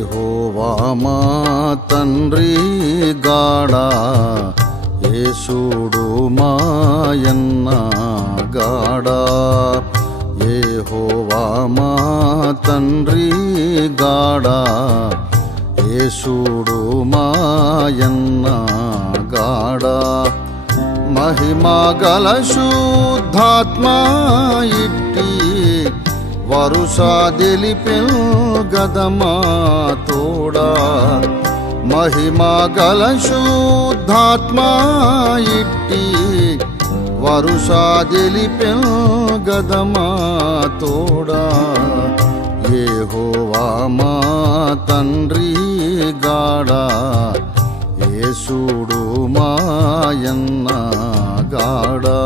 యెహోవా మా తండ్రి గాడా యేసుడు మాయన్న గాడా యెహోవా మా తండ్రి గాడా యేసుడు మాయన్న గాడా మహిమా గల శుద్ధాత్మా ఇట్టి వరుసా దెలిపెల్ గదమా తోడా మహిమా గల శుద్ధాత్మా ఇట్టి వరుసా దెలిపెల్ గదమా తోడా యెహోవా మా తండ్రి గాడా యేసుడు మాయన్న గాడా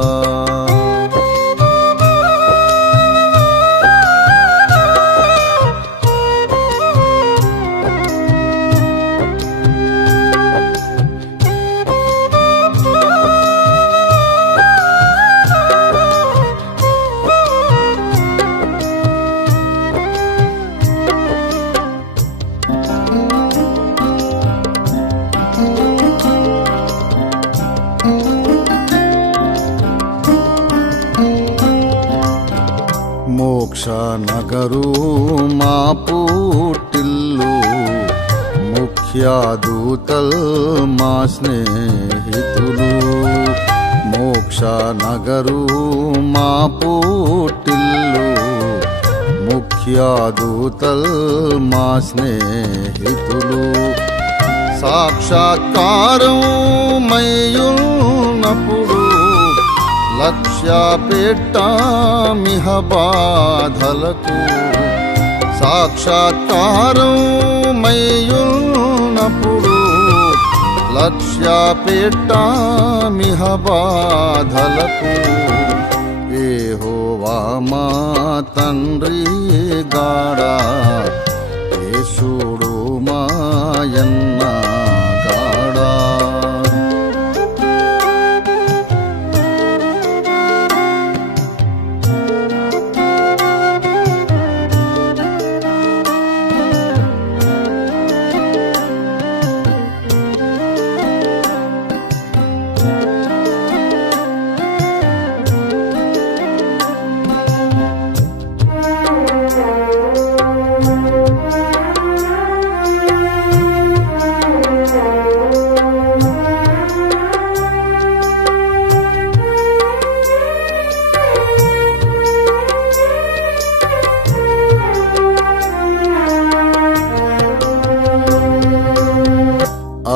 మోక్ష నగరు మా పుట్టిల్లు ముఖ్యాదూతల్ మా స్నేహితులు మోక్ష నగరు మా పుట్టిల్లు ముఖ్యాదూతల్ మా స్నేహితులు సాక్షాత్కారం మయ్యున్నప్పుడు లక్ష్య పెట్టామిహ బాధలకు సాక్షాత్కారం మయ్యున్నప్పుడు లక్ష్య పెట్టామిహ బాధలకు యెహోవా మా తండ్రి గాడా యేసుడు మాయన్న గాడా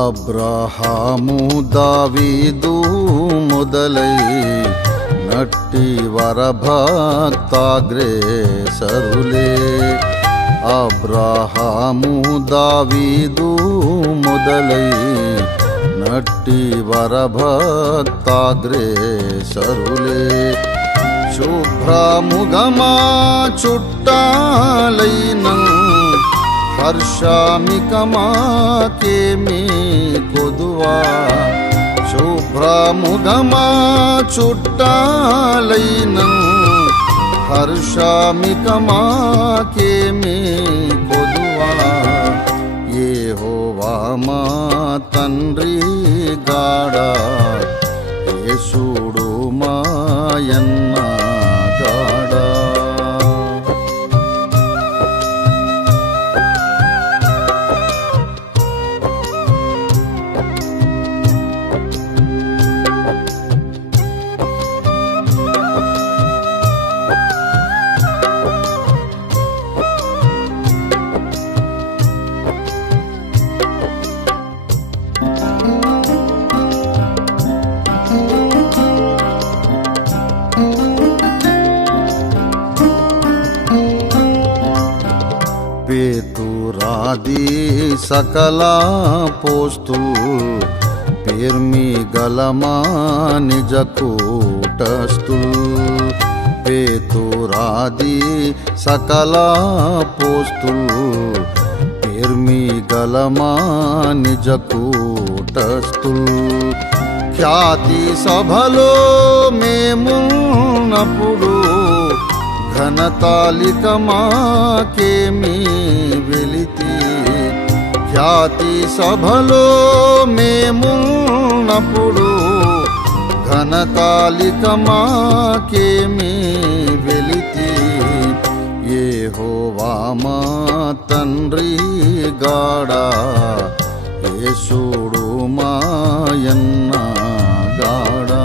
అబ్రహాము దావీదు మొదలై నట్టి వరభక్తాగ్రేసరులే అబ్రహాము దావీదు మొదలై నట్టి వరభక్తాగ్రేసరులే శుభ్రముగమా చుట్టాలైన హర్షామికమాకేమి కొదువా శుభ్రముగమా చుట్టాలైన హర్షామికమాకేమి కొదువా యెహోవా మా తండ్రి గాడా యేసుడు మాయన్న గాడా పేతురాది సకల పోస్తులు పేర్మి గలమా నిజ కూటస్థులు పేతురాది సకల పోస్తులు పేర్మి గలమా నిజ కూటస్థులు ఖ్యాతి సభలో మేమున్నప్పుడు ఘనతాలిక మాకేమి వెలితి ఖ్యాతి సభలో మేమున్నప్పుడు ఘనతాలిక మాకేమి వెలితి. యెహోవా మా తండ్రి గాడా, యేసుడు మాయన్న గాడా.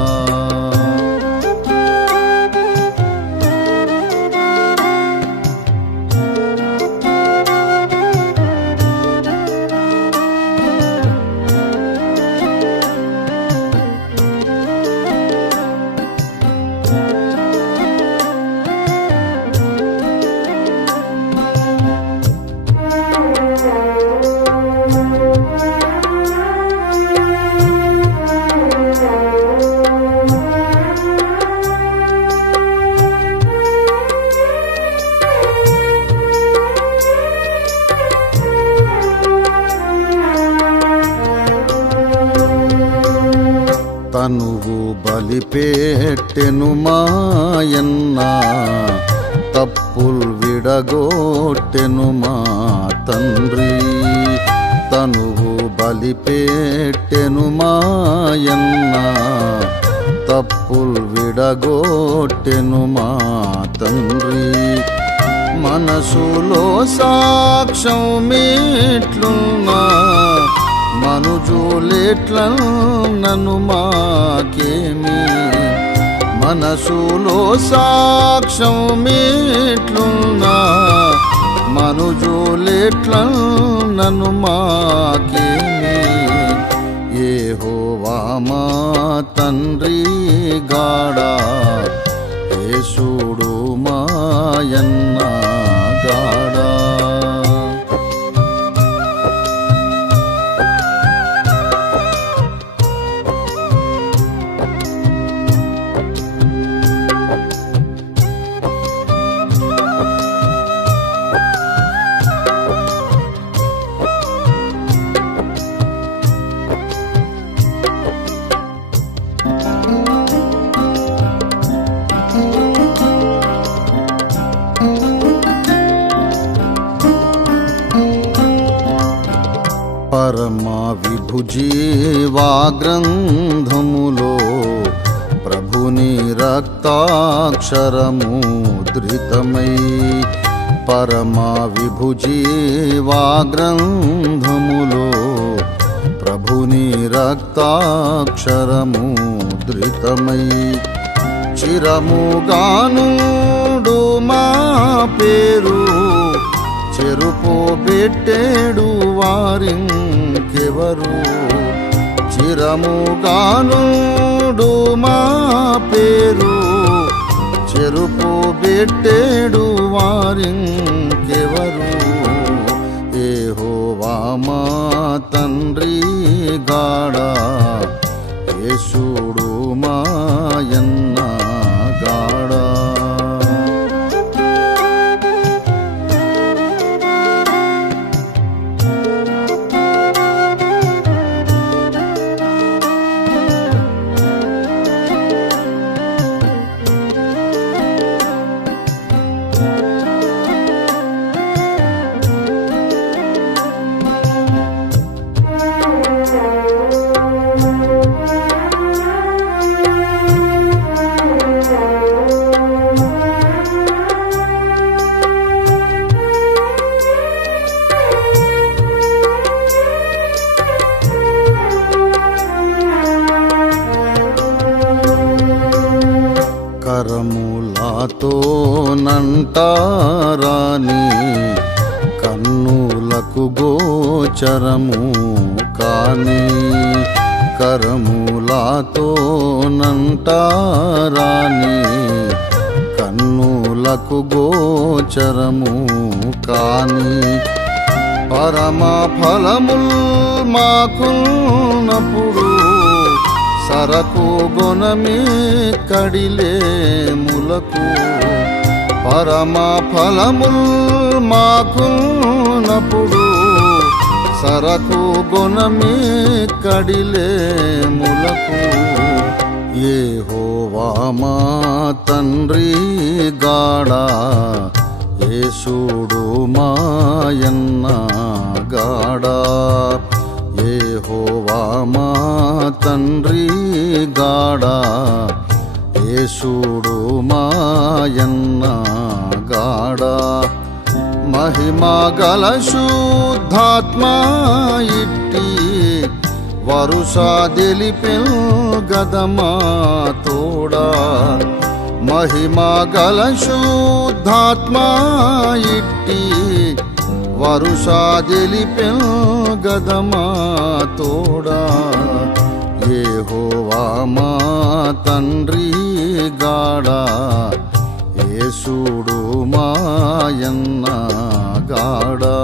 తనువు బలిపెట్టెను మాయన్న, తప్పులు విడగొట్టెను మా తండ్రి. తనువు బలిపెట్టెను మాయన్న, తప్పులు విడగొట్టెను మా తండ్రి. మనసులో సాక్ష్యం మీట్లున్నా, మనుజులేట్లన్నను మాకేమి. మనసులో సాక్ష్యం మీట్లున్నా, మనుజులేట్లన్నను మాకేమి. యెహోవా మా తండ్రి గాడా, యేసుడు మాయన్న గాడా. పరమ విభుజీవా గ్రంథములో ప్రభుని రక్తాక్షరముద్రితమై. పరమ విభుజీవా గ్రంథములో ప్రభుని రక్తాక్షరముద్రితమై. చిరముగానుడు మా పేరు, చెరుపు పెట్టేడు వారింకెవరు. చిరముగానుడు మా పేరు, చెరుపు పెట్టేడు వారింకెవరు. యెహోవా మా తండ్రి గాడా, యేసుడు మాయన్న గాడా. కరములతో నంటారాని, కన్నులకు గోచరము కాని. కరములతో నంటారాని, కన్నులకు గోచరము కాని. పరమ ఫలముల్ మాకున్నప్పుడు, సరకు గొనమి కడిలేములకు. పరమ ఫలముల్ మాకున్నప్పుడు, సరకు గొనమి కడిలేములకు. యెహోవా మా తండ్రి గాడా, యేసుడు మాయన్న గాడా. తండ్రి గాడా యేసుడు మాయన్న గాడా మహిమా గల శుద్ధాత్మ ఇట్టి వరుస దెలిపెల్ గదమా తోడా మహిమా గల శుద్ధాత్మ ఇట్టి వరుస దెలిపెల్ గదమా తోడా యెహోవా మా తండ్రి గాడా యేసుడు మాయన్న గాడా